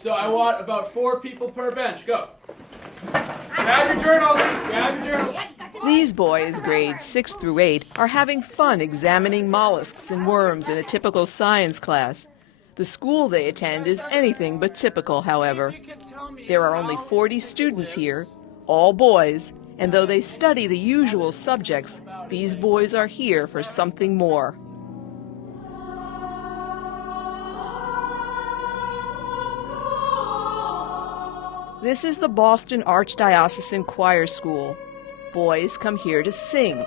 So I want about 4 people per bench. Go. Grab your journals. Grab your journals. These boys, grades 6 through 8, are having fun examining mollusks and worms in a typical science class. The school they attend is anything but typical, however. There are only 40 students here, all boys, and though they study the usual subjects, these boys are here for something more. This is the Boston Archdiocesan Choir School. Boys come here to sing.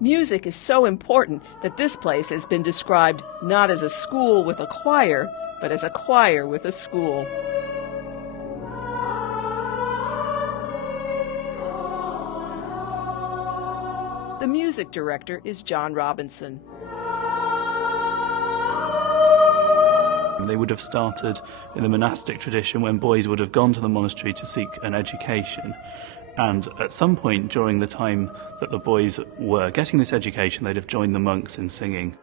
Music is so important that this place has been described not as a school with a choir, but as a choir with a school. The music director is John Robinson. They would have started in the monastic tradition when boys would have gone to the monastery to seek an education. And at some point during the time that the boys were getting this education, they'd have joined the monks in singing.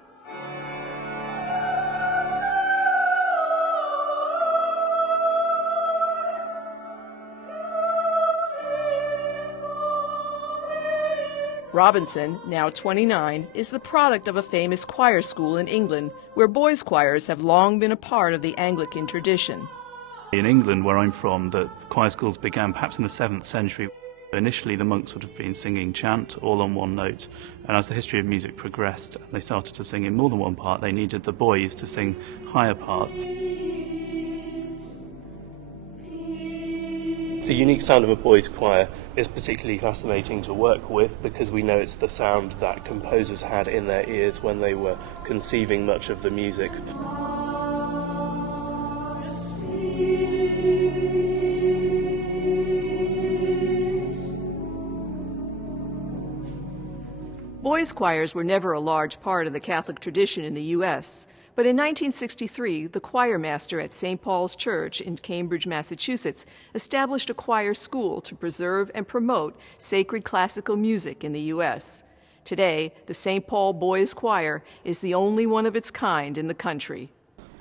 Robinson, now 29, is the product of a famous choir school in England, where boys' choirs have long been a part of the Anglican tradition. In England, where I'm from, the choir schools began perhaps in the 7th century. Initially, the monks would have been singing chant, all on one note, and as the history of music progressed and they started to sing in more than one part, they needed the boys to sing higher parts. The unique sound of a boys' choir is particularly fascinating to work with because we know it's the sound that composers had in their ears when they were conceiving much of the music. Boys' choirs were never a large part of the Catholic tradition in the U.S., but in 1963, the choir master at St. Paul's Church in Cambridge, Massachusetts, established a choir school to preserve and promote sacred classical music in the U.S. Today, the St. Paul Boys' Choir is the only one of its kind in the country.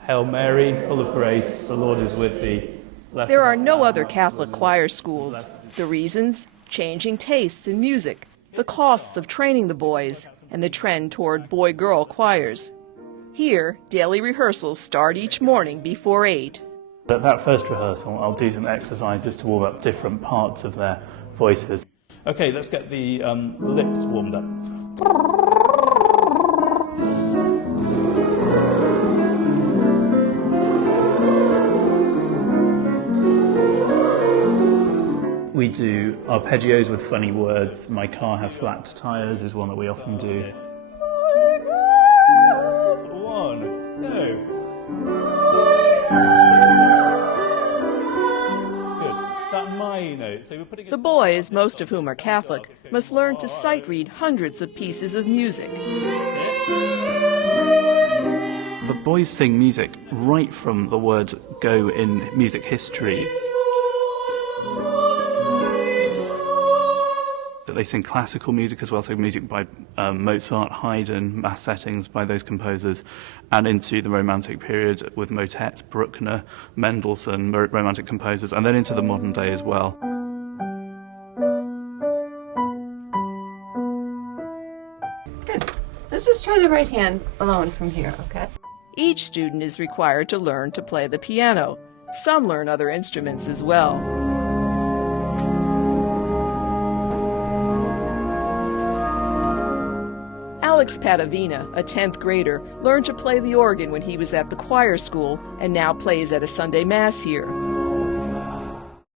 Hail Mary, full of grace, the Lord is with thee. There are no other Catholic choir schools. The reasons? Changing tastes in music, the costs of training the boys, and the trend toward boy-girl choirs. Here, daily rehearsals start each morning before 8. At that first rehearsal, I'll do some exercises to warm up different parts of their voices. Okay, let's get the lips warmed up. We do arpeggios with funny words. My car has flat tires is one that we often do. The boys, most of whom are Catholic, must learn to sight read hundreds of pieces of music. The boys sing music right from the words go in music history. They sing classical music as well, so music by Mozart, Haydn, mass settings by those composers, and into the Romantic period with motets, Bruckner, Mendelssohn, Romantic composers, and then into the modern day as well. Good. Let's just try the right hand alone from here, okay? Each student is required to learn to play the piano. Some learn other instruments as well. Alex Padavina, a 10th grader, learned to play the organ when he was at the choir school and now plays at a Sunday Mass here.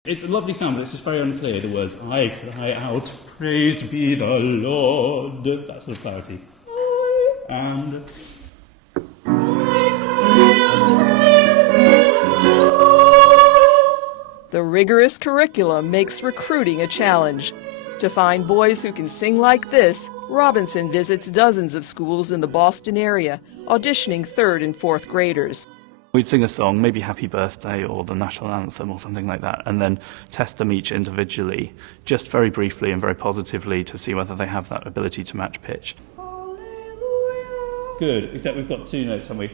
It's a lovely sound, but it's just very unclear, the words, I cry out, praised be the Lord, that sort of clarity. And... The rigorous curriculum makes recruiting a challenge. To find boys who can sing like this, Robinson visits dozens of schools in the Boston area, auditioning 3rd and 4th graders. We'd sing a song, maybe Happy Birthday or the National Anthem or something like that, and then test them each individually, just very briefly and very positively to see whether they have that ability to match pitch. Good, except we've got two notes, haven't we?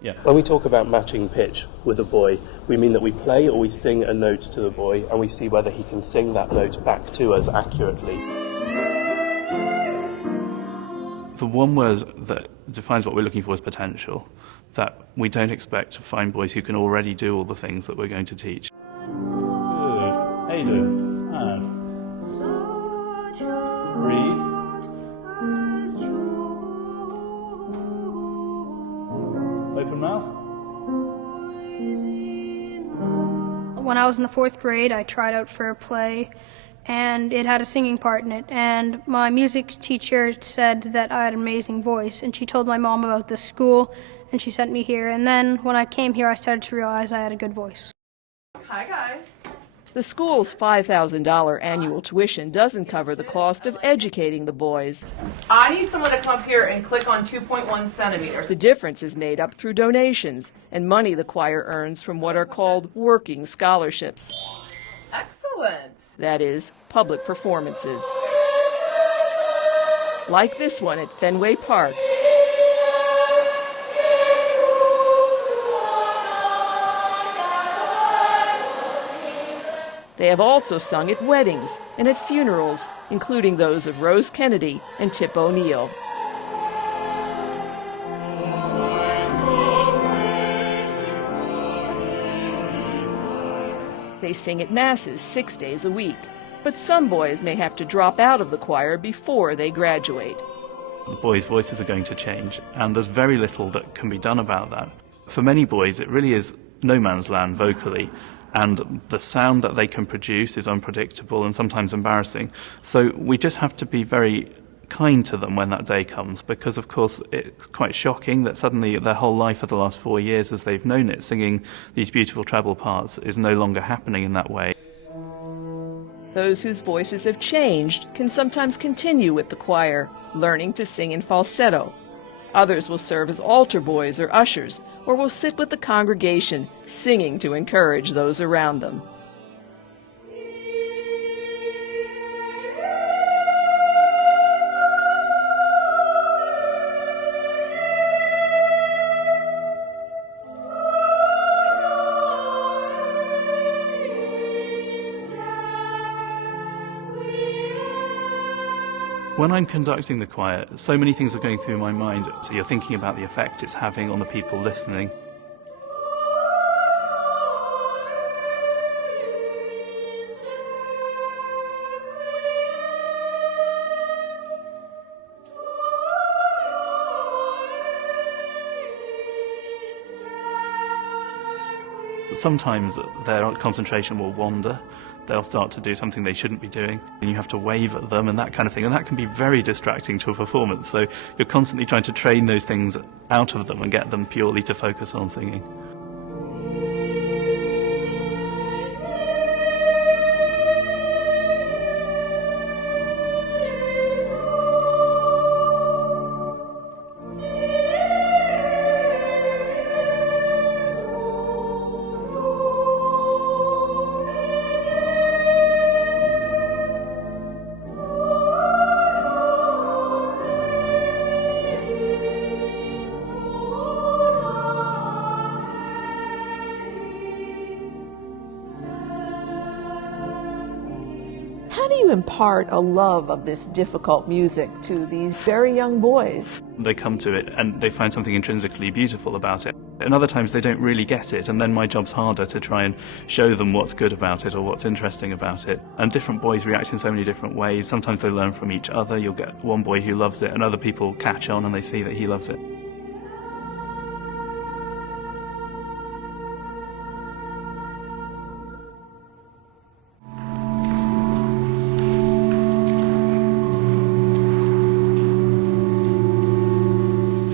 Yeah. When we talk about matching pitch with a boy, we mean that we play or we sing a note to the boy and we see whether he can sing that note back to us accurately. The one word that defines what we're looking for is potential, that we don't expect to find boys who can already do all the things that we're going to teach. Good. Aidan, and breathe. Open mouth. When I was in the 4th grade, I tried out for a play, and it had a singing part in it. And my music teacher said that I had an amazing voice, and she told my mom about this school, and she sent me here. And then when I came here, I started to realize I had a good voice. Hi, guys. The school's $5,000 annual tuition doesn't cover the cost of educating the boys. I need someone to come up here and click on 2.1 centimeters. The difference is made up through donations and money the choir earns from what are called working scholarships. Excellent. That is, public performances. Like this one at Fenway Park. They have also sung at weddings and at funerals, including those of Rose Kennedy and Tip O'Neill. They sing at masses 6 days a week, but some boys may have to drop out of the choir before they graduate. The boys' voices are going to change, and there's very little that can be done about that. For many boys, it really is no man's land vocally, and the sound that they can produce is unpredictable and sometimes embarrassing. So we just have to be very kind to them when that day comes, because of course it's quite shocking that suddenly their whole life for the last 4 years as they've known it, singing these beautiful treble parts, is no longer happening in that way. Those whose voices have changed can sometimes continue with the choir, learning to sing in falsetto. Others will serve as altar boys or ushers, or will sit with the congregation, singing to encourage those around them. When I'm conducting the choir, so many things are going through my mind. So you're thinking about the effect it's having on the people listening. Sometimes their concentration will wander. They'll start to do something they shouldn't be doing, and you have to wave at them and that kind of thing, and that can be very distracting to a performance. So you're constantly trying to train those things out of them and get them purely to focus on singing. How do you impart a love of this difficult music to these very young boys? They come to it and they find something intrinsically beautiful about it. And other times they don't really get it, and then my job's harder to try and show them what's good about it or what's interesting about it. And different boys react in so many different ways. Sometimes they learn from each other. You'll get one boy who loves it and other people catch on and they see that he loves it.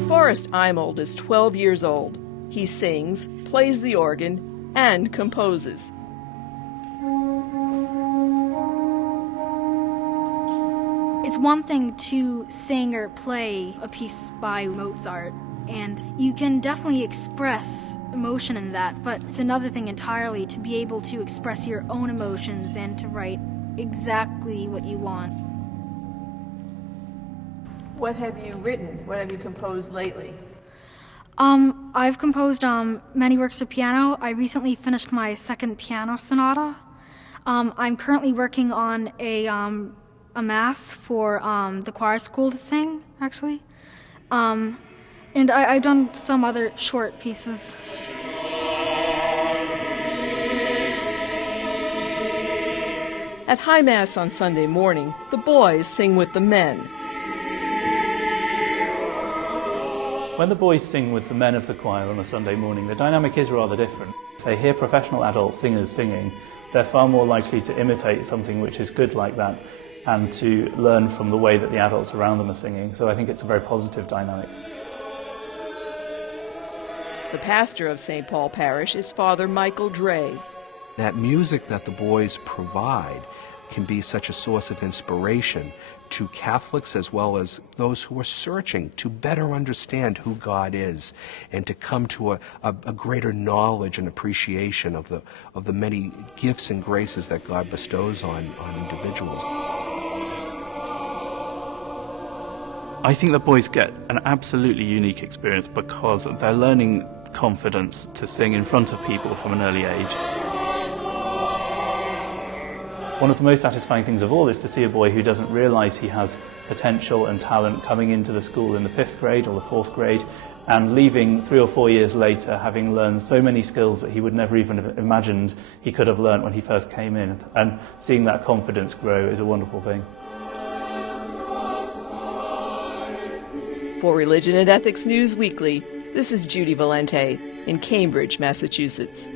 Forrest Eimold is 12 years old. He sings, plays the organ, and composes. It's one thing to sing or play a piece by Mozart, and you can definitely express emotion in that, but it's another thing entirely to be able to express your own emotions and to write exactly what you want. What have you written? What have you composed lately? I've composed many works of piano. I recently finished my second piano sonata. I'm currently working on a mass for the choir school to sing, actually. And I've done some other short pieces. At High Mass on Sunday morning, the boys sing with the men. When the boys sing with the men of the choir on a Sunday morning, the dynamic is rather different. If they hear professional adult singers singing, they're far more likely to imitate something which is good like that and to learn from the way that the adults around them are singing. So I think it's a very positive dynamic. The pastor of St. Paul Parish is Father Michael Dre. That music that the boys provide can be such a source of inspiration to Catholics as well as those who are searching to better understand who God is and to come to a greater knowledge and appreciation of the many gifts and graces that God bestows on individuals. I think the boys get an absolutely unique experience because they're learning confidence to sing in front of people from an early age. One of the most satisfying things of all is to see a boy who doesn't realise he has potential and talent coming into the school in the 5th grade or the 4th grade and leaving 3 or 4 years later having learned so many skills that he would never even have imagined he could have learnt when he first came in. And seeing that confidence grow is a wonderful thing. For Religion and Ethics News Weekly, this is Judy Valente in Cambridge, Massachusetts.